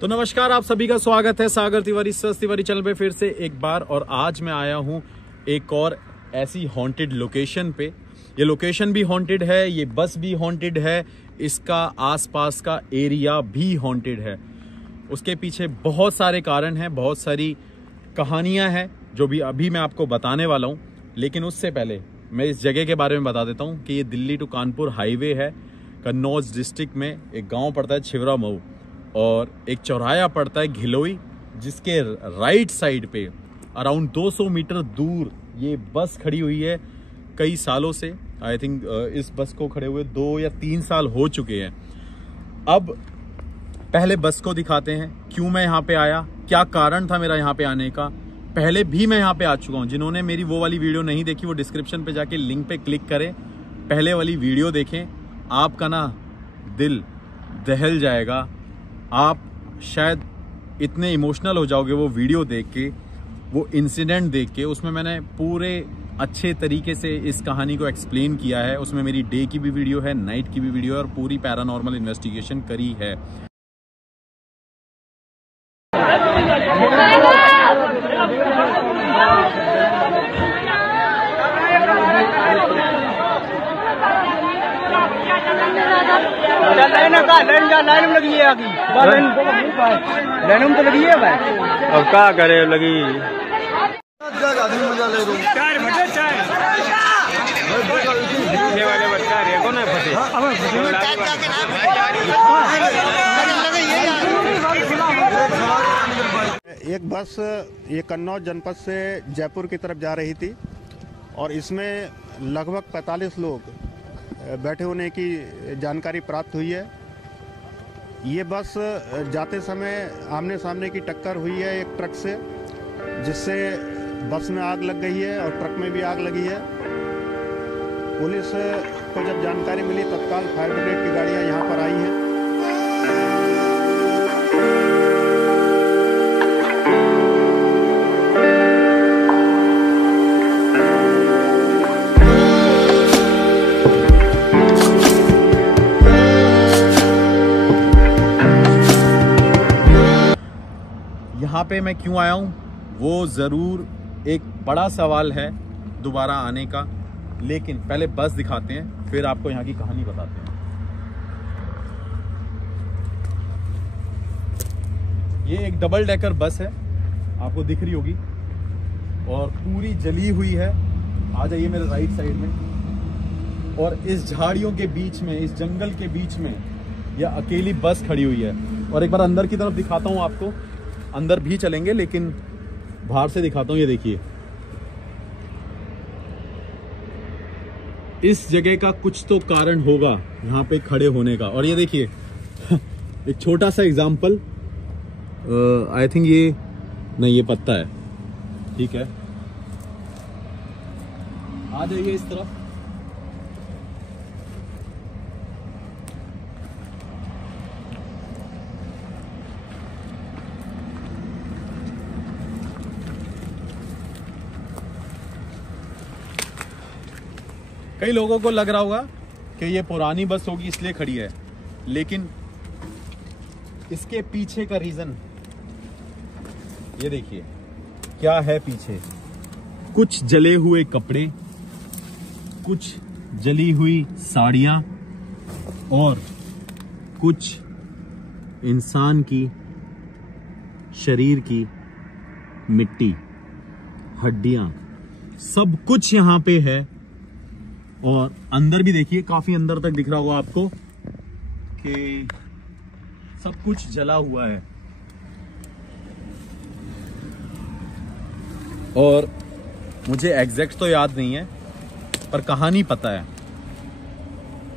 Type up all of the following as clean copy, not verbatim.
तो नमस्कार, आप सभी का स्वागत है सागर तिवारी सस तिवारी चैनल पे फिर से एक बार। और आज मैं आया हूँ एक और ऐसी हॉन्टेड लोकेशन पे। ये लोकेशन भी हॉन्टेड है, ये बस भी हॉन्टेड है, इसका आसपास का एरिया भी हॉन्टेड है। उसके पीछे बहुत सारे कारण हैं, बहुत सारी कहानियां हैं जो भी अभी मैं आपको बताने वाला हूँ। लेकिन उससे पहले मैं इस जगह के बारे में बता देता हूँ कि ये दिल्ली टू कानपुर हाईवे है। कन्नौज डिस्ट्रिक्ट में एक गाँव पड़ता है छिवरा मऊ, और एक चौराया पड़ता है घिलोई, जिसके राइट साइड पे अराउंड 200 मीटर दूर ये बस खड़ी हुई है कई सालों से। आई थिंक इस बस को खड़े हुए 2 या 3 साल हो चुके हैं। अब पहले बस को दिखाते हैं, क्यों मैं यहाँ पे आया, क्या कारण था मेरा यहाँ पे आने का। पहले भी मैं यहाँ पे आ चुका हूँ। जिन्होंने मेरी वो वाली वीडियो नहीं देखी, वो डिस्क्रिप्शन पे जाके लिंक पे क्लिक करें, पहले वाली वीडियो देखें। आपका ना दिल दहल जाएगा, आप शायद इतने इमोशनल हो जाओगे वो वीडियो देख के, वो इंसिडेंट देख के। उसमें मैंने पूरे अच्छे तरीके से इस कहानी को एक्सप्लेन किया है। उसमें मेरी डे की भी वीडियो है, नाइट की भी वीडियो है, और पूरी पैरानॉर्मल इन्वेस्टिगेशन करी है। लाइन में लगी है, लाइन में तो लगी है भाई। अब क्या करे, लगी वाले बच्चा रेको ना फंसे। एक बस ये कन्नौज जनपद से जयपुर की तरफ जा रही थी, और इसमें लगभग 45 लोग बैठे होने की जानकारी प्राप्त हुई है। ये बस जाते समय आमने सामने की टक्कर हुई है एक ट्रक से, जिससे बस में आग लग गई है और ट्रक में भी आग लगी है। पुलिस को जब जानकारी मिली, तत्काल फायर ब्रिगेड की गाड़ियां यहाँ पर आई हैं। यहाँ पे मैं क्यों आया हूँ वो ज़रूर एक बड़ा सवाल है दोबारा आने का। लेकिन पहले बस दिखाते हैं, फिर आपको यहाँ की कहानी बताते हैं। ये एक डबल डेकर बस है, आपको दिख रही होगी, और पूरी जली हुई है। आ जाइए मेरे राइट साइड में। और इस झाड़ियों के बीच में, इस जंगल के बीच में यह अकेली बस खड़ी हुई है। और एक बार अंदर की तरफ दिखाता हूँ आपको, अंदर भी चलेंगे लेकिन बाहर से दिखाता हूं। ये देखिए, इस जगह का कुछ तो कारण होगा यहां पे खड़े होने का। और ये देखिए एक छोटा सा एग्जांपल, आई थिंक ये नहीं, ये पत्ता है, ठीक है। आ जाइए इस तरफ। कई लोगों को लग रहा होगा कि ये पुरानी बस होगी इसलिए खड़ी है, लेकिन इसके पीछे का रीजन ये देखिए क्या है। पीछे कुछ जले हुए कपड़े, कुछ जली हुई साड़ियां, और कुछ इंसान की शरीर की मिट्टी, हड्डियां, सब कुछ यहां पे है। और अंदर भी देखिए, काफी अंदर तक दिख रहा होगा आपको कि सब कुछ जला हुआ है। और मुझे एग्जैक्ट तो याद नहीं है, पर कहानी पता है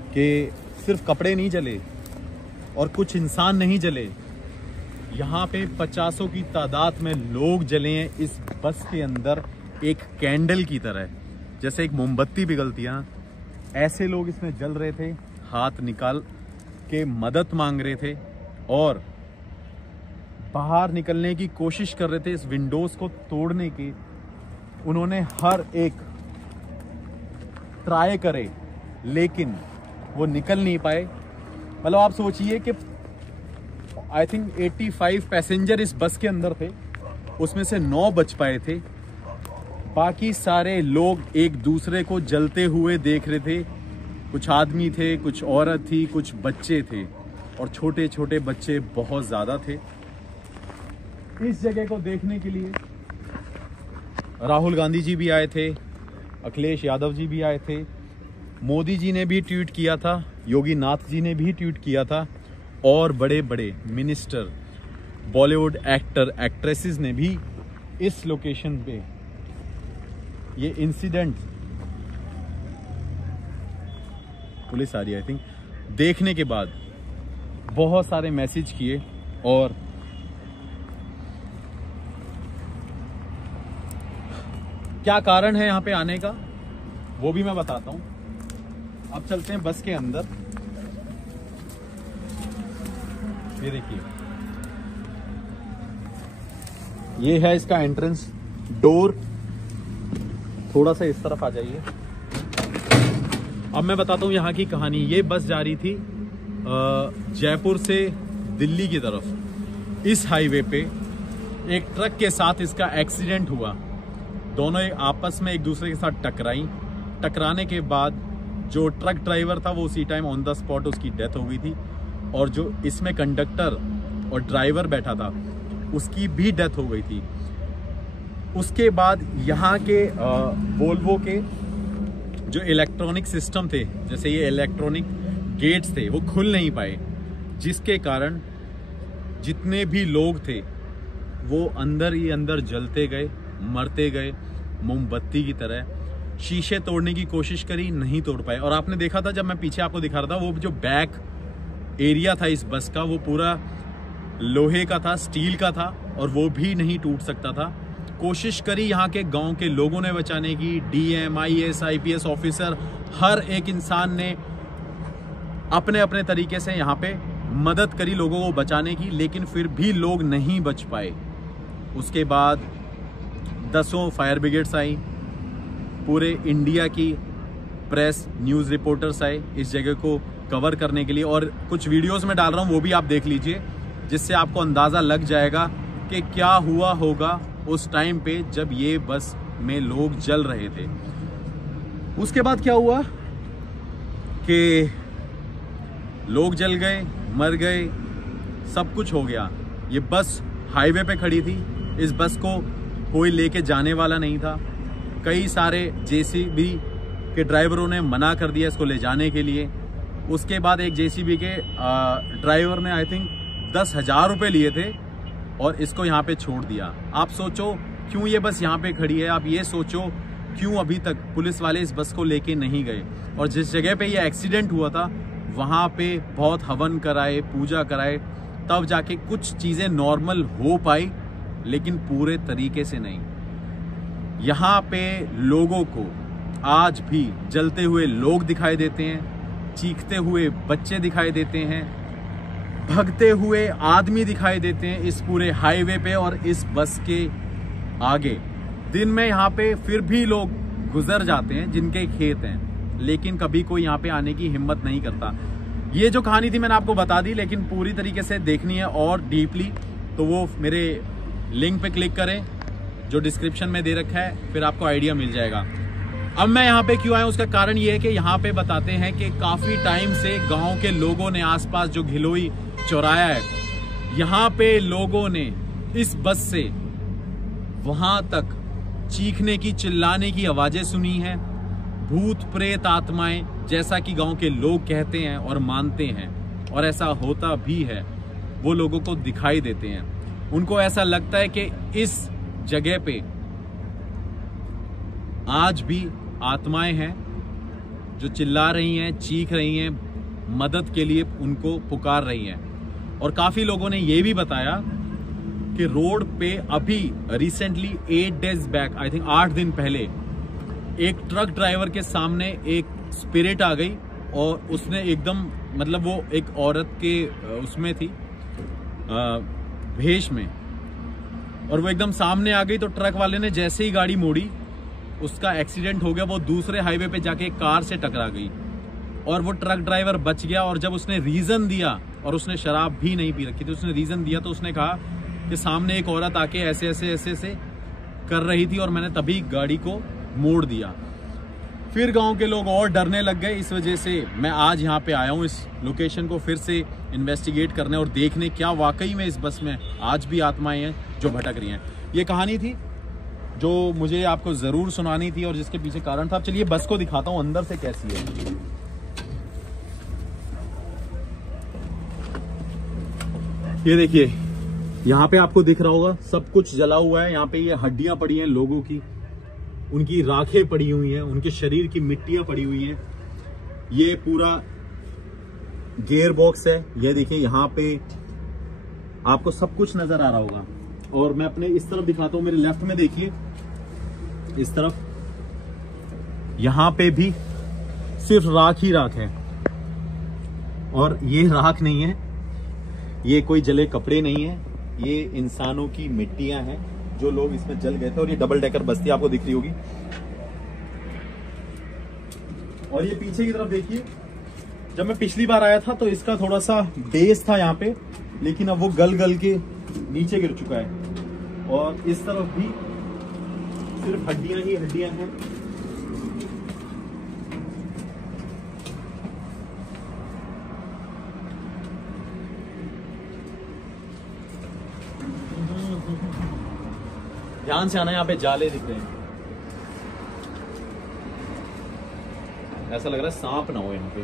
कि सिर्फ कपड़े नहीं जले और कुछ इंसान नहीं जले, यहाँ पे 50 की तादाद में लोग जले हैं इस बस के अंदर, एक कैंडल की तरह। जैसे एक मोमबत्ती पिघलती है, ऐसे लोग इसमें जल रहे थे, हाथ निकाल के मदद मांग रहे थे और बाहर निकलने की कोशिश कर रहे थे, इस विंडोज को तोड़ने की। उन्होंने हर एक ट्राई करे, लेकिन वो निकल नहीं पाए। मतलब आप सोचिए कि आई थिंक 85 पैसेंजर इस बस के अंदर थे, उसमें से 9 बच पाए थे। बाकी सारे लोग एक दूसरे को जलते हुए देख रहे थे। कुछ आदमी थे, कुछ औरत थी, कुछ बच्चे थे और छोटे छोटे बच्चे बहुत ज़्यादा थे। इस जगह को देखने के लिए राहुल गांधी जी भी आए थे, अखिलेश यादव जी भी आए थे, मोदी जी ने भी ट्वीट किया था, योगी नाथ जी ने भी ट्वीट किया था और बड़े बड़े मिनिस्टर, बॉलीवुड एक्टर एक्ट्रेसेस ने भी इस लोकेशन पे ये इंसिडेंट, पुलिस आ रही है आई थिंक, देखने के बाद बहुत सारे मैसेज किए। और क्या कारण है यहाँ पे आने का वो भी मैं बताता हूँ। अब चलते हैं बस के अंदर। ये देखिए, ये है इसका एंट्रेंस डोर। थोड़ा सा इस तरफ आ जाइए। अब मैं बताता हूँ यहाँ की कहानी। ये बस जा रही थी जयपुर से दिल्ली की तरफ। इस हाईवे पे एक ट्रक के साथ इसका एक्सीडेंट हुआ। दोनों आपस में एक दूसरे के साथ टकराई। टकराने के बाद जो ट्रक ड्राइवर था वो उसी टाइम ऑन द स्पॉट उसकी डेथ हो गई थी, और जो इसमें कंडक्टर और ड्राइवर बैठा था उसकी भी डेथ हो गई थी। उसके बाद यहाँ के वोल्वो के जो इलेक्ट्रॉनिक सिस्टम थे, जैसे ये इलेक्ट्रॉनिक गेट्स थे, वो खुल नहीं पाए, जिसके कारण जितने भी लोग थे वो अंदर ही अंदर जलते गए, मरते गए मोमबत्ती की तरह। शीशे तोड़ने की कोशिश करी, नहीं तोड़ पाए। और आपने देखा था, जब मैं पीछे आपको दिखा रहा था, वो जो बैक एरिया था इस बस का वो पूरा लोहे का था, स्टील का था, और वो भी नहीं टूट सकता था। कोशिश करी यहाँ के गांव के लोगों ने बचाने की। डीएम, आईएएस, आईपीएस ऑफिसर, हर एक इंसान ने अपने अपने तरीके से यहाँ पे मदद करी लोगों को बचाने की, लेकिन फिर भी लोग नहीं बच पाए। उसके बाद 10 फायर ब्रिगेड्स आई, पूरे इंडिया की प्रेस, न्यूज़ रिपोर्टर्स आए इस जगह को कवर करने के लिए। और कुछ वीडियोस में डाल रहा हूँ, वो भी आप देख लीजिए, जिससे आपको अंदाज़ा लग जाएगा कि क्या हुआ होगा उस टाइम पे जब ये बस में लोग जल रहे थे। उसके बाद क्या हुआ कि लोग जल गए, मर गए, सब कुछ हो गया। ये बस हाईवे पे खड़ी थी, इस बस को कोई लेके जाने वाला नहीं था। कई सारे जेसीबी के ड्राइवरों ने मना कर दिया इसको ले जाने के लिए। उसके बाद एक जेसीबी के ड्राइवर ने आई थिंक 10,000 रुपये लिए थे और इसको यहाँ पे छोड़ दिया। आप सोचो क्यों ये बस यहाँ पे खड़ी है, आप ये सोचो क्यों अभी तक पुलिस वाले इस बस को लेके नहीं गए। और जिस जगह पे ये एक्सीडेंट हुआ था वहाँ पे बहुत हवन कराए, पूजा कराए, तब जाके कुछ चीज़ें नॉर्मल हो पाई, लेकिन पूरे तरीके से नहीं। यहाँ पे लोगों को आज भी जलते हुए लोग दिखाई देते हैं, चीखते हुए बच्चे दिखाई देते हैं, भगते हुए आदमी दिखाई देते हैं इस पूरे हाईवे पे और इस बस के आगे। दिन में यहाँ पे फिर भी लोग गुजर जाते हैं जिनके खेत हैं, लेकिन कभी कोई यहाँ पे आने की हिम्मत नहीं करता। ये जो कहानी थी मैंने आपको बता दी, लेकिन पूरी तरीके से देखनी है और डीपली तो वो मेरे लिंक पे क्लिक करें जो डिस्क्रिप्शन में दे रखा है, फिर आपको आइडिया मिल जाएगा। अब मैं यहाँ पे क्यों आया, उसका कारण ये है कि यहाँ पे बताते हैं कि काफ़ी टाइम से गांव के लोगों ने आसपास जो घिलोई चौराया है, यहाँ पे लोगों ने इस बस से वहाँ तक चीखने की, चिल्लाने की आवाज़ें सुनी हैं। भूत प्रेत आत्माएं, जैसा कि गांव के लोग कहते हैं और मानते हैं, और ऐसा होता भी है, वो लोगों को दिखाई देते हैं। उनको ऐसा लगता है कि इस जगह पे आज भी आत्माएं हैं जो चिल्ला रही हैं, चीख रही हैं, मदद के लिए उनको पुकार रही हैं। और काफ़ी लोगों ने ये भी बताया कि रोड पे अभी recently 8 days back, I think 8 दिन पहले, एक ट्रक ड्राइवर के सामने एक स्पिरिट आ गई और उसने एकदम, मतलब वो एक औरत के उसमें थी भेष में, और वो एकदम सामने आ गई। तो ट्रक वाले ने जैसे ही गाड़ी मोड़ी, उसका एक्सीडेंट हो गया। वो दूसरे हाईवे पे जाके कार से टकरा गई और वो ट्रक ड्राइवर बच गया। और जब उसने रीजन दिया और उसने शराब भी नहीं पी रखी थी। उसने रीज़न दिया तो उसने कहा कि सामने एक औरत आके ऐसे ऐसे ऐसे ऐसे कर रही थी और मैंने तभी गाड़ी को मोड़ दिया। फिर गांव के लोग और डरने लग गए। इस वजह से मैं आज यहाँ पे आया हूँ इस लोकेशन को फिर से इन्वेस्टिगेट करने और देखने क्या वाकई में इस बस में आज भी आत्माएं हैं जो भटक रही हैं। ये कहानी थी जो मुझे आपको ज़रूर सुनानी थी और जिसके पीछे कारण था। अब चलिए बस को दिखाता हूँ अंदर से कैसी है। ये देखिए, यहाँ पे आपको दिख रहा होगा सब कुछ जला हुआ है। यहाँ पे ये हड्डियां पड़ी हैं लोगों की, उनकी राखें पड़ी हुई हैं, उनके शरीर की मिट्टियां पड़ी हुई हैं। ये पूरा गियर बॉक्स है। ये देखिए यहाँ पे आपको सब कुछ नजर आ रहा होगा। और मैं अपने इस तरफ दिखाता हूँ, मेरे लेफ्ट में देखिए, इस तरफ यहाँ पे भी सिर्फ राख ही राख है। और ये राख नहीं है, ये कोई जले कपड़े नहीं है, ये इंसानों की मिट्टियां हैं जो लोग इसमें जल गए थे। और ये डबल डेकर बस्ती आपको दिख रही होगी। और ये पीछे की तरफ देखिए, जब मैं पिछली बार आया था तो इसका थोड़ा सा बेस था यहाँ पे, लेकिन अब वो गल गल के नीचे गिर चुका है। और इस तरफ भी सिर्फ हड्डियां ही हड्डियां हैं। ध्यान से आना, यहाँ पे जाले दिख रहे हैं। ऐसा लग रहा है सांप ना हो यहाँ पे,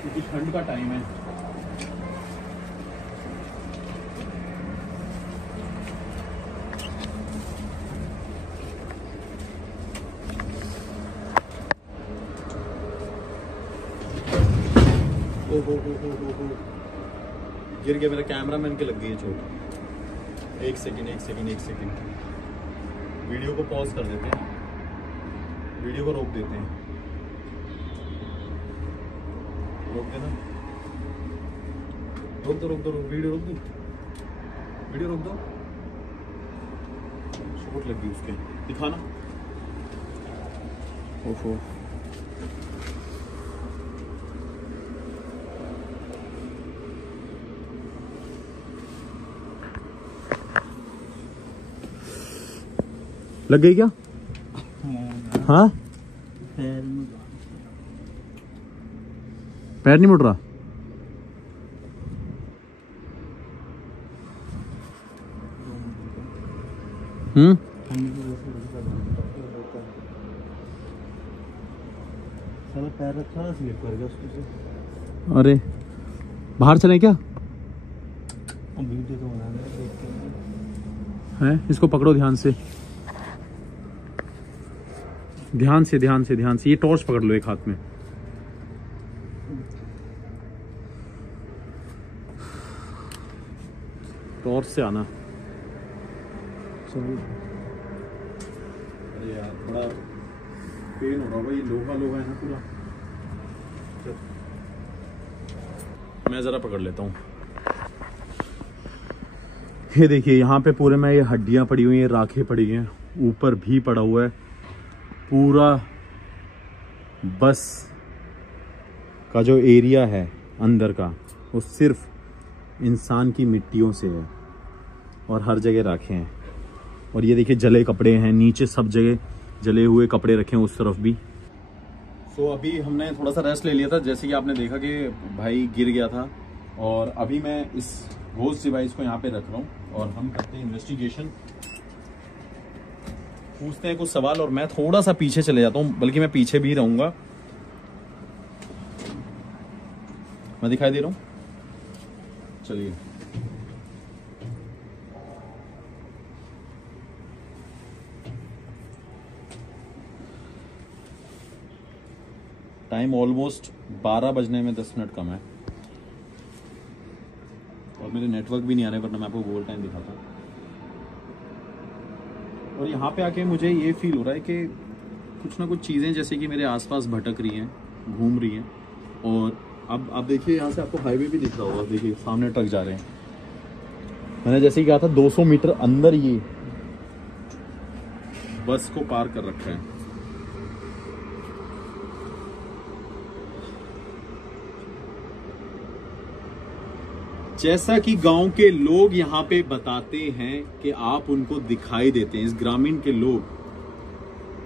क्योंकि ठंड का टाइम है। ओ गिर गया मेरा कैमरामैन के, लग गई है चोट। एक सेकंड वीडियो को पॉज कर देते हैं, वीडियो को रोक देते हैं। रोक देना, रोक दो वीडियो रोक दो। चोट लगी उसके, दिखाना। ओफो, लग गई क्या? हाँ, पैर नहीं मुड़ रहा। पैर रखा स्लिप कर गया उसको। अरे बाहर चले क्या? वीडियो तो है, इसको पकड़ो ध्यान से। ये टॉर्च पकड़ लो एक हाथ में। टॉर्च से आना। अरे यार बड़ा पेन हो रहा है, ये लोहा है ना पूरा। मैं जरा पकड़ लेता हूँ। ये देखिए यहाँ पे पूरे में ये हड्डियां पड़ी हुई हैं, राखें पड़ी हैं, ऊपर भी पड़ा हुआ है। पूरा बस का जो एरिया है अंदर का, वो सिर्फ इंसान की मिट्टियों से है और हर जगह राखें हैं। और ये देखिए जले कपड़े हैं, नीचे सब जगह जले हुए कपड़े रखे हैं, उस तरफ भी। सो अभी हमने थोड़ा सा रेस्ट ले लिया था, जैसे कि आपने देखा कि भाई गिर गया था। और अभी मैं इस घोस्ट डिवाइस को यहाँ पे रख रहा हूँ और हम करते हैं इन्वेस्टिगेशन, पूछते हैं कुछ सवाल। और मैं थोड़ा सा पीछे चले जाता हूँ, बल्कि मैं पीछे भी रहूंगा। मैं दिखाई दे रहा हूँ, चलिए। टाइम ऑलमोस्ट 12 बजने में 10 मिनट कम है और मेरे नेटवर्क भी नहीं आ रहे, वरना मैं आपको गूगल टाइम दिखाता। और यहाँ पे आके मुझे ये फील हो रहा है कि कुछ ना कुछ चीज़ें जैसे कि मेरे आसपास भटक रही हैं, घूम रही हैं। और अब आप देखिए यहाँ से आपको हाईवे भी दिख रहा होगा, देखिए सामने ट्रक जा रहे हैं। मैंने जैसे ही कहा था 200 मीटर अंदर ये बस को पार कर रखा है। जैसा कि गांव के लोग यहाँ पे बताते हैं कि आप उनको दिखाई देते हैं, इस ग्रामीण के लोग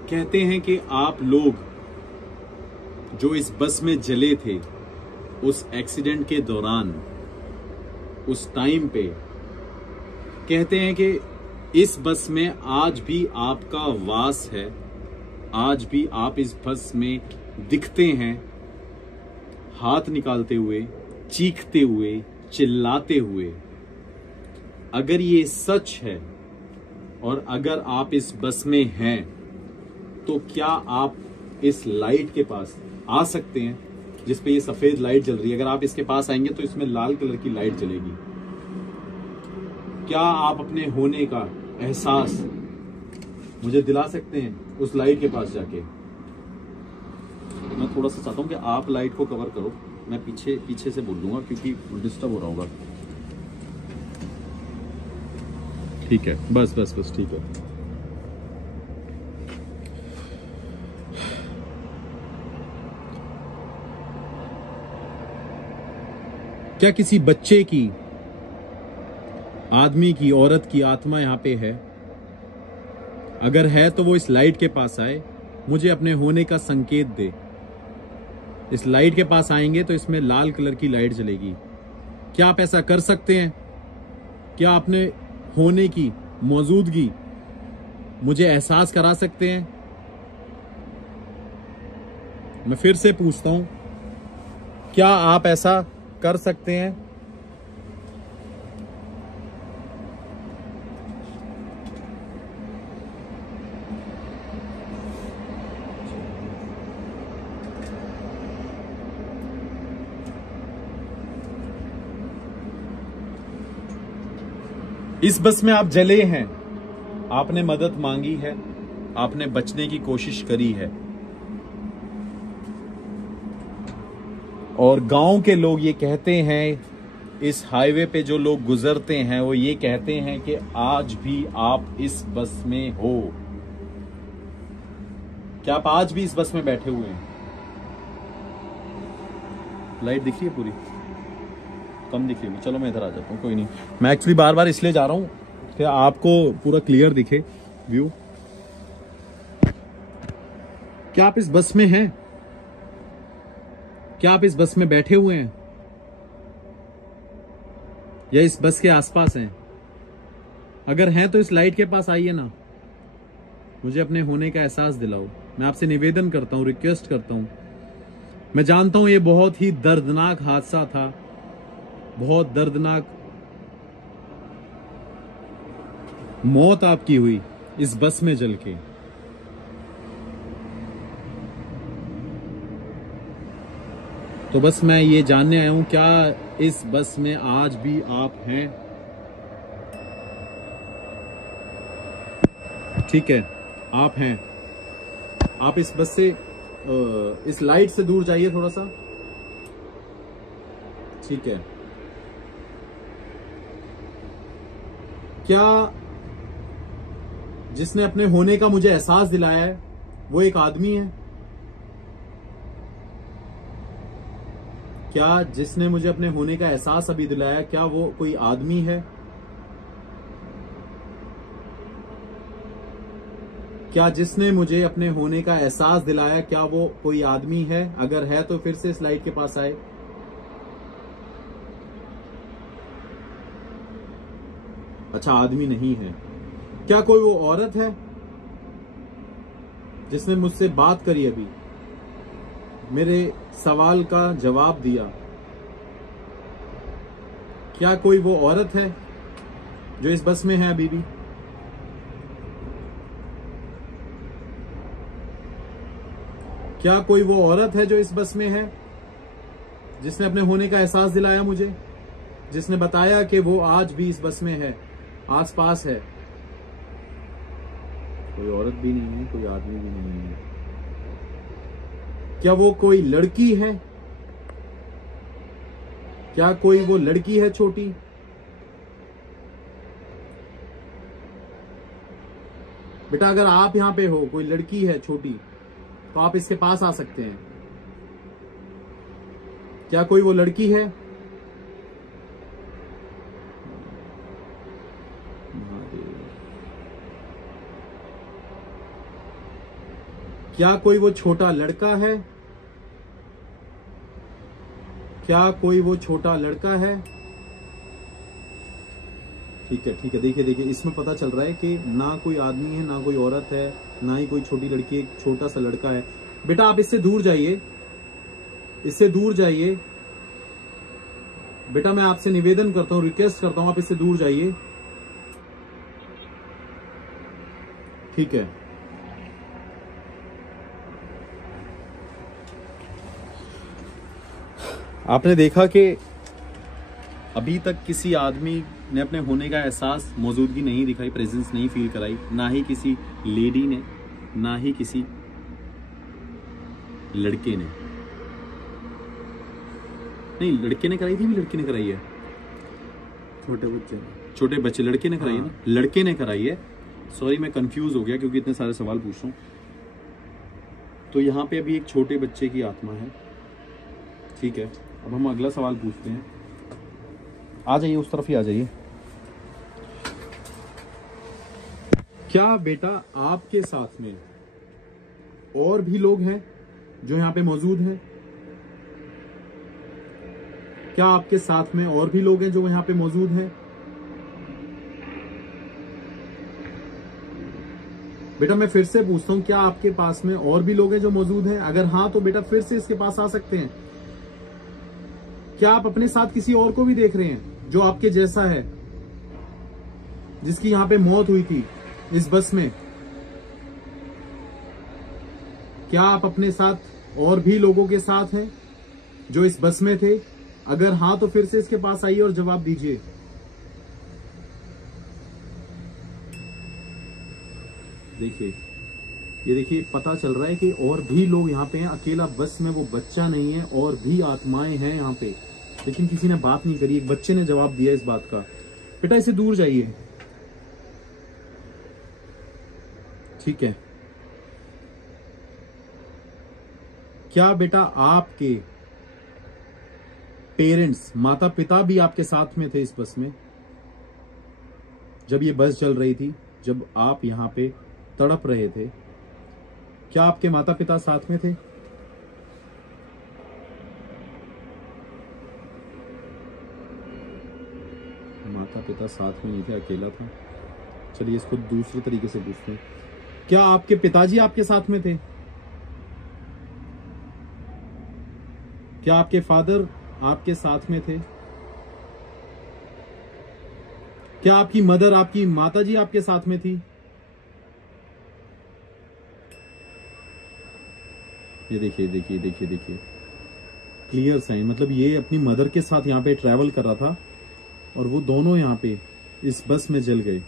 कहते हैं कि आप लोग जो इस बस में जले थे उस एक्सीडेंट के दौरान, उस टाइम पे, कहते हैं कि इस बस में आज भी आपका वास है, आज भी आप इस बस में दिखते हैं, हाथ निकालते हुए, चीखते हुए, चिल्लाते हुए। अगर ये सच है और अगर आप इस बस में हैं तो क्या आप इस लाइट के पास आ सकते हैं जिस पे ये सफेद लाइट जल रही है? अगर आप इसके पास आएंगे तो इसमें लाल कलर की लाइट जलेगी। क्या आप अपने होने का एहसास मुझे दिला सकते हैं उस लाइट के पास जाके? मैं थोड़ा सा चाहता हूं कि आप लाइट को कवर करो, मैं पीछे से बोल लूंगा क्योंकि डिस्टर्ब हो रहा होगा। ठीक है, बस ठीक है। क्या किसी बच्चे की, आदमी की, औरत की आत्मा यहां पे है? अगर है तो वो इस लाइट के पास आए, मुझे अपने होने का संकेत दे। इस लाइट के पास आएंगे तो इसमें लाल कलर की लाइट जलेगी। क्या आप ऐसा कर सकते हैं? क्या अपने होने की मौजूदगी मुझे एहसास करा सकते हैं? मैं फिर से पूछता हूं, क्या आप ऐसा कर सकते हैं? इस बस में आप जले हैं, आपने मदद मांगी है, आपने बचने की कोशिश करी है, और गांव के लोग ये कहते हैं, इस हाईवे पे जो लोग गुजरते हैं वो ये कहते हैं कि आज भी आप इस बस में हो। क्या आप आज भी इस बस में बैठे हुए हैं? लाइट दिख रही है? पूरी कम दिख रही है। चलो मैं इधर आ जाता हूँ, कोई नहीं। मैं एक्चुअली बार बार इसलिए जा रहा हूँ कि आपको पूरा क्लियर दिखे व्यू। क्या आप इस बस में हैं? क्या आप इस बस में बैठे हुए हैं या इस बस के आसपास हैं? अगर हैं तो इस लाइट के पास आइए ना, मुझे अपने होने का एहसास दिलाओ। मैं आपसे निवेदन करता हूं, रिक्वेस्ट करता हूं। मैं जानता हूं ये बहुत ही दर्दनाक हादसा था, बहुत दर्दनाक मौत आपकी हुई इस बस में जल के। तो बस मैं ये जानने आया हूं, क्या इस बस में आज भी आप हैं? ठीक है, आप हैं। आप इस बस से, इस लाइट से दूर जाइए थोड़ा सा। ठीक है। क्या जिसने अपने होने का मुझे एहसास दिलाया है वो एक आदमी है? क्या जिसने मुझे अपने होने का एहसास अभी दिलाया, क्या वो कोई आदमी है? क्या जिसने मुझे अपने होने का एहसास दिलाया, क्या वो कोई आदमी है? अगर है तो फिर से इस लाइट के पास आए। अच्छा, आदमी नहीं है। क्या कोई वो औरत है जिसने मुझसे बात करी अभी, मेरे सवाल का जवाब दिया? क्या कोई वो औरत है जो इस बस में है अभी भी? क्या कोई वो औरत है जो इस बस में है, जिसने अपने होने का एहसास दिलाया मुझे, जिसने बताया कि वो आज भी इस बस में है, आसपास है? कोई औरत भी नहीं है, कोई आदमी भी नहीं है। क्या वो कोई लड़की है? क्या कोई वो लड़की है छोटी? बेटा, अगर आप यहां पे हो, कोई लड़की है छोटी, तो आप इसके पास आ सकते हैं। क्या कोई वो लड़की है? क्या कोई वो छोटा लड़का है? क्या कोई वो छोटा लड़का है? ठीक है, ठीक है। देखिए देखिए, इसमें पता चल रहा है कि ना कोई आदमी है, ना कोई औरत है, ना ही कोई छोटी लड़की, एक छोटा सा लड़का है। बेटा आप इससे दूर जाइए, इससे दूर जाइए। बेटा मैं आपसे निवेदन करता हूं, रिक्वेस्ट करता हूं, आप इससे दूर जाइए। ठीक है। आपने देखा कि अभी तक किसी आदमी ने अपने होने का एहसास, मौजूदगी नहीं दिखाई, प्रेजेंस नहीं फील कराई, ना ही किसी लेडी ने, ना ही किसी लड़के ने। नहीं, लड़के ने कराई थी, भी लड़के ने कराई है, छोटे बच्चे लड़के ने कराई है ना, लड़के ने कराई है। सॉरी मैं कंफ्यूज हो गया क्योंकि इतने सारे सवाल पूछ रहा हूं। तो यहाँ पे अभी एक छोटे बच्चे की आत्मा है। ठीक है, अब हम अगला सवाल पूछते हैं। आ जाइए, उस तरफ ही आ जाइए। क्या बेटा आपके साथ में और भी लोग हैं जो यहाँ पे मौजूद हैं? क्या आपके साथ में और भी लोग हैं जो यहाँ पे मौजूद हैं? बेटा मैं फिर से पूछता हूं, क्या आपके पास में और भी लोग हैं जो मौजूद हैं? अगर हाँ तो बेटा फिर से इसके पास आ सकते हैं। क्या आप अपने साथ किसी और को भी देख रहे हैं जो आपके जैसा है, जिसकी यहां पे मौत हुई थी इस बस में? क्या आप अपने साथ और भी लोगों के साथ हैं जो इस बस में थे? अगर हाँ तो फिर से इसके पास आइए और जवाब दीजिए। देखिए, ये देखिए पता चल रहा है कि और भी लोग यहाँ पे हैं। अकेला बस में वो बच्चा नहीं है, और भी आत्माएं हैं यहाँ पे, लेकिन किसी ने बात नहीं करी। एक बच्चे ने जवाब दिया इस बात का। बेटा इसे दूर जाइए। ठीक है। क्या बेटा आपके पेरेंट्स, माता पिता भी आपके साथ में थे इस बस में जब ये बस चल रही थी, जब आप यहां पे तड़प रहे थे? क्या आपके माता पिता साथ में थे? माता पिता साथ में नहीं थे, अकेला था। चलिए इसको दूसरे तरीके से पूछते हैं। क्या आपके पिताजी आपके साथ में थे? क्या आपके फादर आपके साथ में थे? क्या आपकी मदर, आपकी माताजी आपके साथ में थी? ये देखिए देखिए देखिए देखिए, क्लियर साइन। मतलब ये अपनी मदर के साथ यहाँ पे ट्रैवल कर रहा था और वो दोनों यहाँ पे इस बस में जल गए।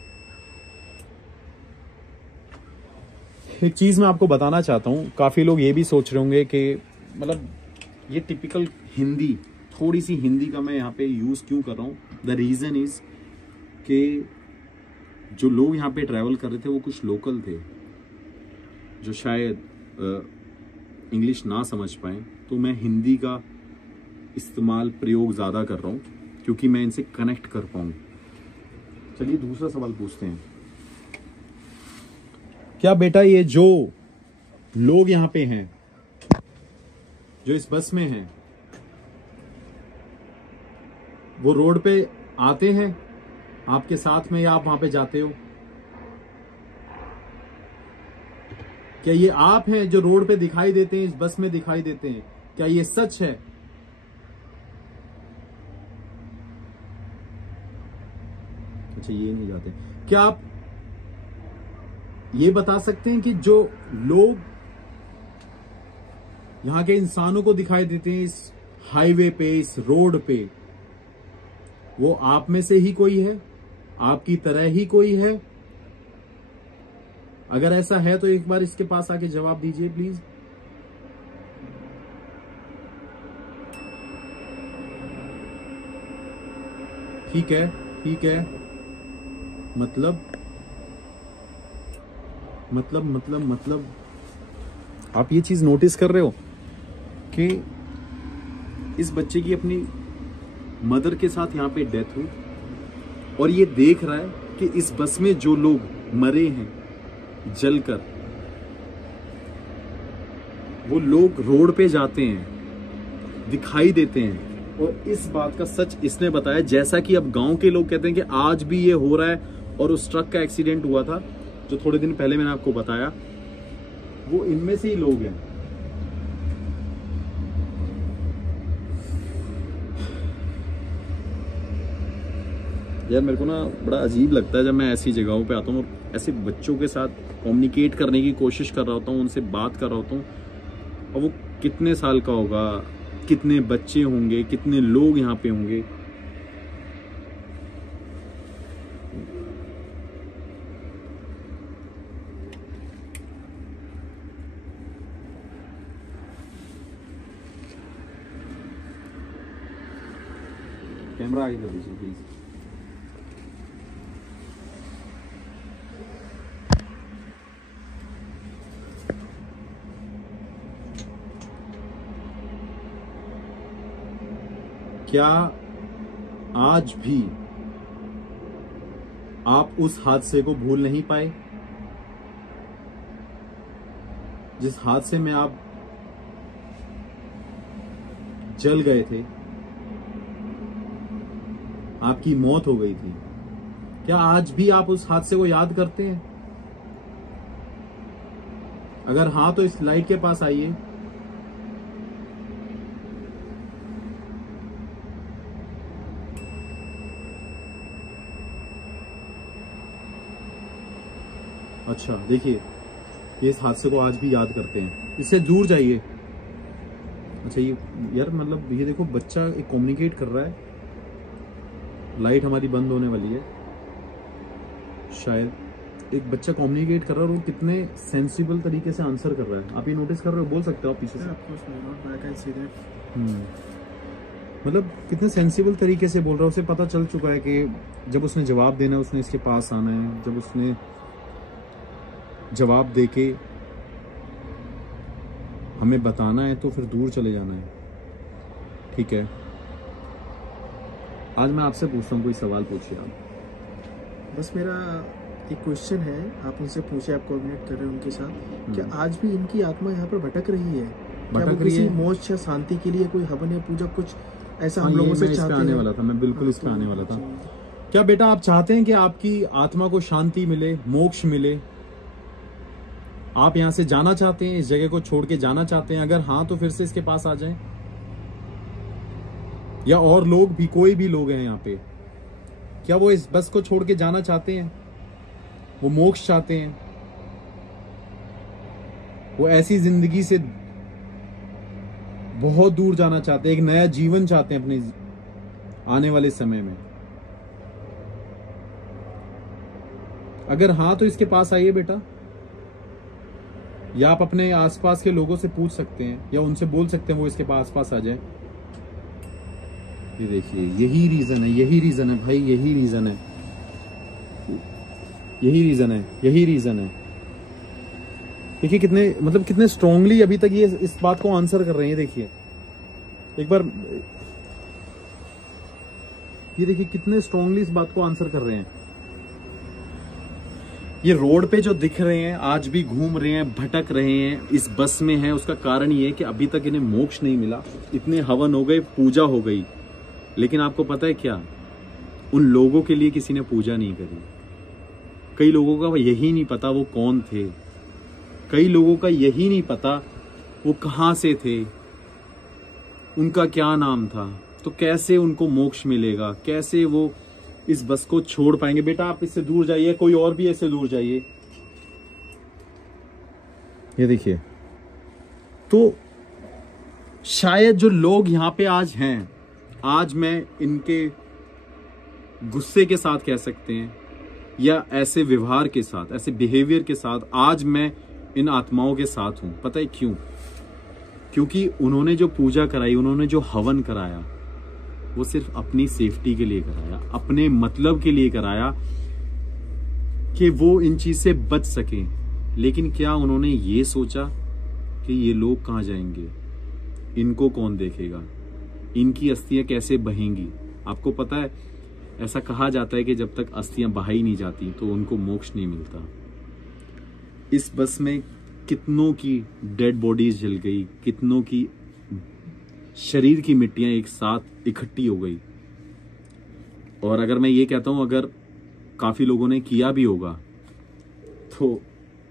एक चीज मैं आपको बताना चाहता हूँ, काफी लोग ये भी सोच रहे होंगे कि मतलब ये टिपिकल हिंदी, थोड़ी सी हिंदी का मैं यहाँ पे यूज क्यों कर रहा हूँ। द रीजन इज कि जो लोग यहाँ पे ट्रैवल कर रहे थे वो कुछ लोकल थे जो शायद इंग्लिश ना समझ पाए, तो मैं हिंदी का इस्तेमाल, प्रयोग ज़्यादा कर रहा हूँ क्योंकि मैं इनसे कनेक्ट कर पाऊँ। चलिए दूसरा सवाल पूछते हैं। क्या बेटा ये जो लोग यहाँ पे हैं, जो इस बस में हैं, वो रोड पे आते हैं आपके साथ में, या आप वहां पे जाते हो? क्या ये आप हैं जो रोड पे दिखाई देते हैं, इस बस में दिखाई देते हैं? क्या ये सच है? अच्छा, ये नहीं जाते। क्या आप ये बता सकते हैं कि जो लोग यहां के इंसानों को दिखाई देते हैं इस हाईवे पे, इस रोड पे, वो आप में से ही कोई है? आपकी तरह ही कोई है? अगर ऐसा है तो एक बार इसके पास आके जवाब दीजिए प्लीज। ठीक है, ठीक है। मतलब आप ये चीज नोटिस कर रहे हो कि इस बच्चे की अपनी मदर के साथ यहाँ पे डेथ हुई और ये देख रहा है कि इस बस में जो लोग मरे हैं जलकर, वो लोग रोड पे जाते हैं, दिखाई देते हैं। और इस बात का सच इसने बताया, जैसा कि अब गांव के लोग कहते हैं कि आज भी ये हो रहा है। और उस ट्रक का एक्सीडेंट हुआ था जो थोड़े दिन पहले मैंने आपको बताया, वो इनमें से ही लोग हैं। यार मेरे को ना बड़ा अजीब लगता है जब मैं ऐसी जगहों पे आता हूँ और ऐसे बच्चों के साथ कम्युनिकेट करने की कोशिश कर रहा होता हूँ, उनसे बात कर रहा होता हूँ। और वो कितने साल का होगा, कितने बच्चे होंगे, कितने लोग यहाँ पे होंगे। कैमरा आगे कर दीजिए प्लीज। क्या आज भी आप उस हादसे को भूल नहीं पाए जिस हादसे में आप जल गए थे, आपकी मौत हो गई थी? क्या आज भी आप उस हादसे को याद करते हैं? अगर हां तो इस लाइट के पास आइए। अच्छा देखिए, ये इस हादसे को आज भी याद करते हैं। इससे दूर जाइए। अच्छा ये यार मतलब ये देखो, बच्चा एक कम्युनिकेट कर रहा है। लाइट हमारी बंद होने वाली है शायद। एक बच्चा कम्युनिकेट कर रहा है और वो कितने सेंसिबल तरीके से आंसर कर रहा है। आप ये नोटिस कर रहे हो? बोल सकते हो आप पीछे से। मतलब कितने सेंसिबल तरीके से बोल रहा है। उसे पता चल चुका है कि जब उसने जवाब देना है उसने इसके पास आना है। जब उसने जवाब देके हमें बताना है तो फिर दूर चले जाना है। ठीक है, आज मैं आपसे पूछता हूँ, कोई सवाल पूछिए आप। बस मेरा एक क्वेश्चन है, आप उनसे पूछे, आप कोऑर्डिनेट कर रहे हैं उनके साथ। क्या आज भी इनकी आत्मा यहाँ पर भटक रही है? क्या वो किसी मोक्ष या शांति के लिए कोई हवन या पूजा कुछ ऐसा हम लोगों से चाहते हैं? आने वाला था मैं, बिल्कुल इस पे आने वाला था। क्या बेटा आप चाहते हैं कि आपकी आत्मा को शांति मिले, मोक्ष मिले? आप यहाँ से जाना चाहते हैं, इस जगह को छोड़ के जाना चाहते हैं? अगर हाँ तो फिर से इसके पास आ जाएं। या और लोग भी, कोई भी लोग हैं यहाँ पे, क्या वो इस बस को छोड़ के जाना चाहते हैं? वो मोक्ष चाहते हैं? वो ऐसी जिंदगी से बहुत दूर जाना चाहते हैं, एक नया जीवन चाहते हैं अपने आने वाले समय में? अगर हाँ तो इसके पास आइए बेटा। या आप अपने आसपास के लोगों से पूछ सकते हैं या उनसे बोल सकते हैं वो इसके आसपास आ जाए। ये देखिए, यही रीजन है, यही रीजन है भाई, यही रीजन है, यही रीजन है, यही रीजन है। देखिए कितने मतलब कितने स्ट्रांगली अभी तक ये इस बात को आंसर कर रहे हैं। देखिए एक बार ये देखिए कितने स्ट्रांगली इस बात को आंसर कर रहे हैं। ये रोड पे जो दिख रहे हैं, आज भी घूम रहे हैं, भटक रहे हैं, इस बस में हैं, उसका कारण ये है कि अभी तक इन्हें मोक्ष नहीं मिला। इतने हवन हो गए, पूजा हो गई, लेकिन आपको पता है क्या, उन लोगों के लिए किसी ने पूजा नहीं करी। कई लोगों का यही नहीं पता वो कौन थे, कई लोगों का यही नहीं पता वो कहाँ से थे, उनका क्या नाम था। तो कैसे उनको मोक्ष मिलेगा, कैसे वो इस बस को छोड़ पाएंगे? बेटा आप इससे दूर जाइए, कोई और भी ऐसे दूर जाइए। ये देखिए, तो शायद जो लोग यहाँ पे आज हैं, आज मैं इनके गुस्से के साथ कह सकते हैं या ऐसे व्यवहार के साथ, ऐसे बिहेवियर के साथ आज मैं इन आत्माओं के साथ हूं। पता है क्यों? क्योंकि उन्होंने जो पूजा कराई, उन्होंने जो हवन कराया, वो सिर्फ अपनी सेफ्टी के लिए कराया, अपने मतलब के लिए कराया कि वो इन चीज से बच सकें। लेकिन क्या उन्होंने ये सोचा कि ये लोग कहाँ जाएंगे, इनको कौन देखेगा, इनकी अस्थियां कैसे बहेंगी? आपको पता है ऐसा कहा जाता है कि जब तक अस्थियां बहाई नहीं जाती तो उनको मोक्ष नहीं मिलता। इस बस में कितनों की डेड बॉडीज जल गई, कितनों की शरीर की मिट्टियां एक साथ इकट्ठी हो गई। और अगर मैं ये कहता हूं अगर काफी लोगों ने किया भी होगा तो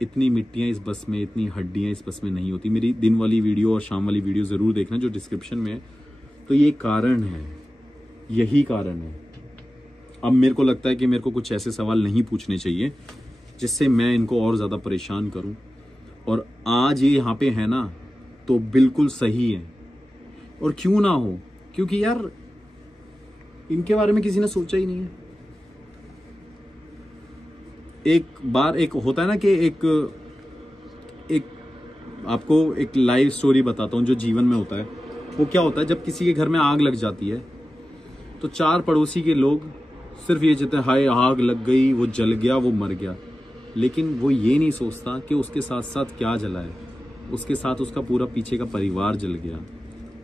इतनी मिट्टियां इस बस में, इतनी हड्डियां इस बस में नहीं होती। मेरी दिन वाली वीडियो और शाम वाली वीडियो जरूर देखना जो डिस्क्रिप्शन में है। तो ये कारण है, यही कारण है। अब मेरे को लगता है कि मेरे को कुछ ऐसे सवाल नहीं पूछने चाहिए जिससे मैं इनको और ज्यादा परेशान करूं। और आज ये यहाँ पे है ना तो बिल्कुल सही है। और क्यों ना हो, क्योंकि यार इनके बारे में किसी ने सोचा ही नहीं है। एक बार एक होता है ना कि एक आपको एक लाइव स्टोरी बताता हूं जो जीवन में होता है। वो क्या होता है, जब किसी के घर में आग लग जाती है तो 4 पड़ोसी के लोग सिर्फ ये चाहते हैं हाय आग लग गई, वो जल गया, वो मर गया। लेकिन वो ये नहीं सोचता कि उसके साथ साथ क्या जला है। उसके साथ उसका पूरा पीछे का परिवार जल गया,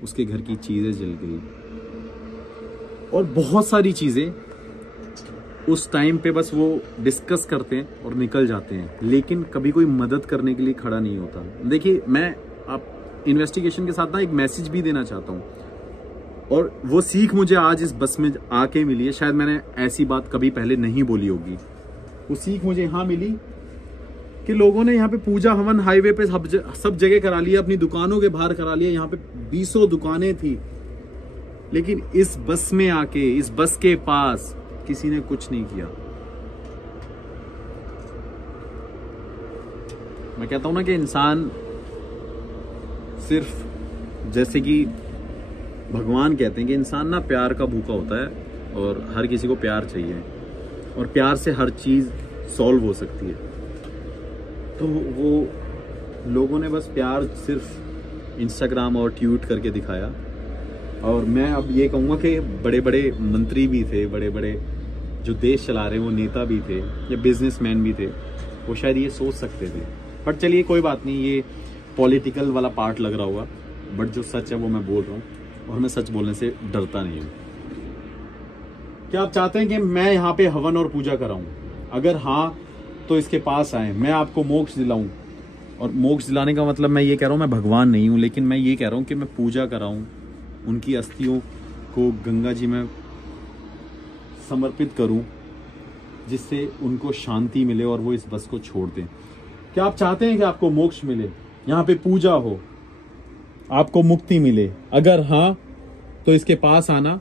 उसके घर की चीजें जल गई और बहुत सारी चीजें उस टाइम पे बस वो डिस्कस करते हैं और निकल जाते हैं। लेकिन कभी कोई मदद करने के लिए खड़ा नहीं होता। देखिए, मैं आप इन्वेस्टिगेशन के साथ ना एक मैसेज भी देना चाहता हूँ और वो सीख मुझे आज इस बस में आके मिली है। शायद मैंने ऐसी बात कभी पहले नहीं बोली होगी। वो सीख मुझे यहाँ मिली कि लोगों ने यहाँ पे पूजा हवन हाईवे पे सब जगह करा लिया, अपनी दुकानों के बाहर करा लिया। यहाँ पे 20 दुकानें थी, लेकिन इस बस में आके, इस बस के पास किसी ने कुछ नहीं किया। मैं कहता हूं ना कि इंसान सिर्फ जैसे कि भगवान कहते हैं कि इंसान ना प्यार का भूखा होता है और हर किसी को प्यार चाहिए और प्यार से हर चीज सॉल्व हो सकती है। तो वो लोगों ने बस प्यार सिर्फ इंस्टाग्राम और ट्वीट करके दिखाया। और मैं अब ये कहूँगा कि बड़े बड़े मंत्री भी थे, बड़े बड़े जो देश चला रहे हैं वो नेता भी थे या बिजनेसमैन भी थे, वो शायद ये सोच सकते थे। बट चलिए कोई बात नहीं, ये पॉलिटिकल वाला पार्ट लग रहा होगा, बट जो सच है वो मैं बोल रहा हूँ और मैं सच बोलने से डरता नहीं हूँ। क्या आप चाहते हैं कि मैं यहाँ पे हवन और पूजा कराऊं? अगर हाँ तो इसके पास आए, मैं आपको मोक्ष दिलाऊं। और मोक्ष दिलाने का मतलब मैं ये कह रहा हूँ मैं भगवान नहीं हूँ, लेकिन मैं ये कह रहा हूँ कि मैं पूजा कराऊं, उनकी अस्थियों को गंगा जी में समर्पित करूं, जिससे उनको शांति मिले और वो इस बस को छोड़ दें। क्या आप चाहते हैं कि आपको मोक्ष मिले, यहाँ पे पूजा हो, आपको मुक्ति मिले? अगर हाँ तो इसके पास आना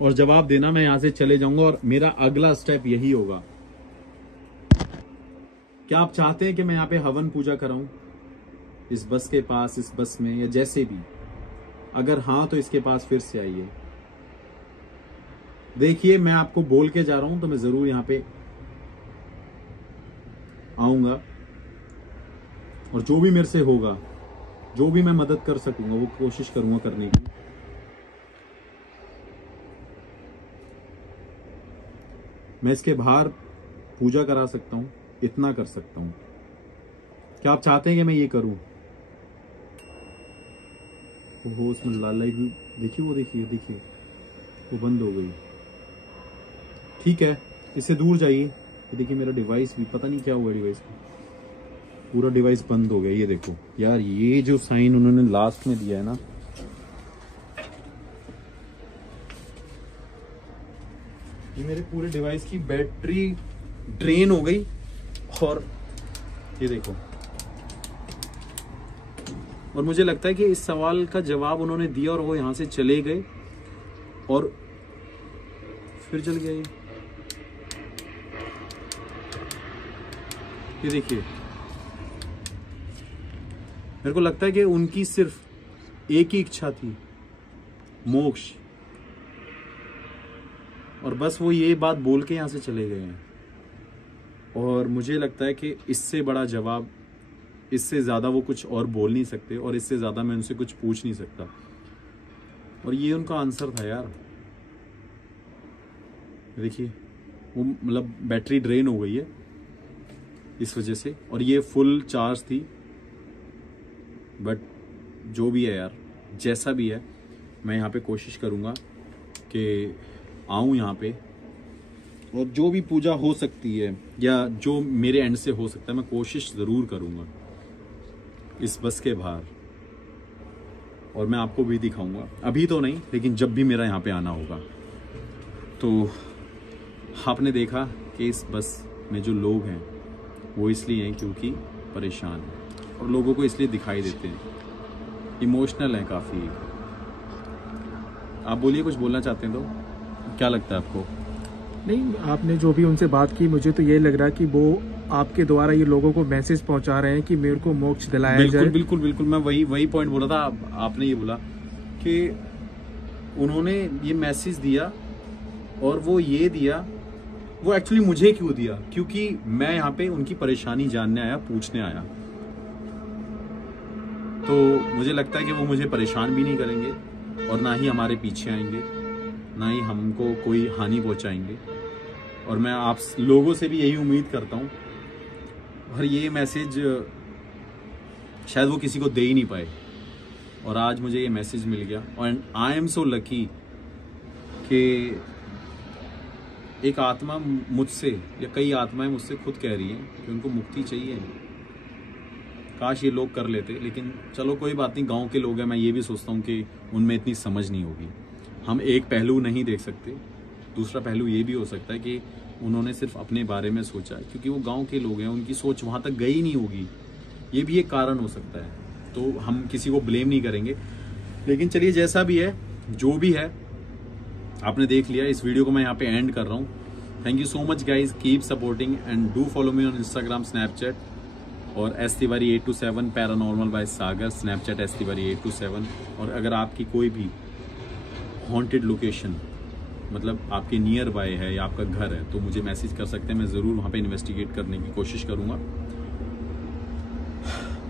और जवाब देना। मैं यहाँ से चले जाऊंगा और मेरा अगला स्टेप यही होगा। क्या आप चाहते हैं कि मैं यहाँ पे हवन पूजा कराऊं इस बस के पास, इस बस में या जैसे भी? अगर हाँ तो इसके पास फिर से आइए। देखिए, मैं आपको बोल के जा रहा हूं तो मैं जरूर यहाँ पे आऊंगा और जो भी मेरे से होगा, जो भी मैं मदद कर सकूंगा वो कोशिश करूंगा करने की। मैं इसके बाहर पूजा करा सकता हूं, इतना कर सकता हूं। क्या आप चाहते हैं कि मैं ये करूं? वो उसमें लाल लाइट भी देखिए, वो देखिए वो बंद हो गई। ठीक है, इससे दूर जाइए। ये देखिए मेरा डिवाइस भी पता नहीं क्या हुआ, डिवाइस को पूरा डिवाइस बंद हो गया। ये देखो यार, ये जो साइन उन्होंने लास्ट में दिया है ना, ये मेरे पूरे डिवाइस की बैटरी ड्रेन हो गई। और ये देखो, और मुझे लगता है कि इस सवाल का जवाब उन्होंने दिया और वो यहां से चले गए और फिर चल गया। ये देखिए, मेरे को लगता है कि उनकी सिर्फ एक ही इच्छा थी, मोक्ष, और बस वो ये बात बोल के यहां से चले गए हैं। और मुझे लगता है कि इससे बड़ा जवाब, इससे ज्यादा वो कुछ और बोल नहीं सकते और इससे ज्यादा मैं उनसे कुछ पूछ नहीं सकता। और ये उनका आंसर था यार। देखिए, वो मतलब बैटरी ड्रेन हो गई है इस वजह से, और ये फुल चार्ज थी। बट जो भी है यार, जैसा भी है, मैं यहाँ पे कोशिश करूँगा कि आऊँ यहाँ पे और जो भी पूजा हो सकती है या जो मेरे एंड से हो सकता है मैं कोशिश ज़रूर करूँगा। इस बस के बाहर, और मैं आपको भी दिखाऊंगा, अभी तो नहीं लेकिन जब भी मेरा यहाँ पे आना होगा। तो आपने देखा कि इस बस में जो लोग हैं वो इसलिए हैं क्योंकि परेशान हैं, और लोगों को इसलिए दिखाई देते हैं, इमोशनल हैं काफ़ी। आप बोलिए, कुछ बोलना चाहते हैं तो क्या लगता है आपको? नहीं, आपने जो भी उनसे बात की, मुझे तो ये लग रहा है कि वो आपके द्वारा ये लोगों को मैसेज पहुंचा रहे हैं कि मेरे को मोक्ष दिलाया जाए। बिल्कुल बिल्कुल बिल्कुल, मैं वही पॉइंट बोला था। आपने ये बोला कि उन्होंने ये मैसेज दिया, और वो ये दिया, वो एक्चुअली मुझे क्यों दिया? क्योंकि मैं यहाँ पे उनकी परेशानी जानने आया, पूछने आया। तो मुझे लगता है कि वो मुझे परेशान भी नहीं करेंगे, और ना ही हमारे पीछे आएंगे, ना ही हमको कोई हानि पहुंचाएंगे। और मैं आप लोगों से भी यही उम्मीद करता हूँ, और ये मैसेज शायद वो किसी को दे ही नहीं पाए, और आज मुझे ये मैसेज मिल गया। और आई एम सो लकी कि एक आत्मा मुझसे, या कई आत्माएं मुझसे खुद कह रही हैं कि उनको मुक्ति चाहिए। काश ये लोग कर लेते, लेकिन चलो कोई बात नहीं, गांव के लोग हैं। मैं ये भी सोचता हूँ कि उनमें इतनी समझ नहीं होगी। हम एक पहलू नहीं देख सकते, दूसरा पहलू ये भी हो सकता है कि उन्होंने सिर्फ अपने बारे में सोचा है, क्योंकि वो गांव के लोग हैं, उनकी सोच वहाँ तक गई नहीं होगी। ये भी एक कारण हो सकता है। तो हम किसी को ब्लेम नहीं करेंगे, लेकिन चलिए जैसा भी है, जो भी है, आपने देख लिया। इस वीडियो को मैं यहाँ पे एंड कर रहा हूँ। Thank you so much guys, keep supporting and do follow me on Instagram, Snapchat, और STiwari 827 पैरानॉर्मल बाय सागर, स्नैपचैट STiwari 827। और अगर आपकी कोई भी हॉन्टेड लोकेशन, मतलब आपके नियर बाय है या आपका घर है, तो मुझे मैसेज कर सकते हैं। मैं ज़रूर वहाँ पे इन्वेस्टिगेट करने की कोशिश करूँगा।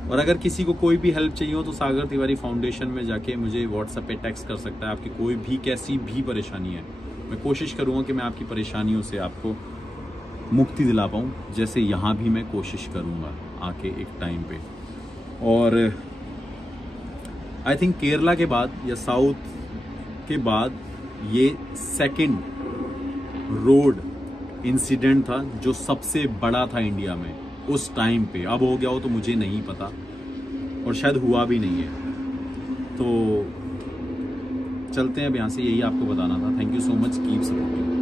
और अगर किसी को कोई भी हेल्प चाहिए हो तो सागर तिवारी फाउंडेशन में जाके मुझे व्हाट्सएप पे टेक्स्ट कर सकता है। आपकी कोई भी कैसी भी परेशानी है, मैं कोशिश करूँगा कि मैं आपकी परेशानियों से आपको मुक्ति दिला पाऊँ, जैसे यहाँ भी मैं कोशिश करूँगा आके एक टाइम पे। और आई थिंक केरला के बाद या साउथ के बाद ये सेकंड रोड इंसिडेंट था जो सबसे बड़ा था इंडिया में उस टाइम पे। अब हो गया हो तो मुझे नहीं पता, और शायद हुआ भी नहीं है। तो चलते हैं अब यहाँ से, यही आपको बताना था। Thank you so much, keep supporting.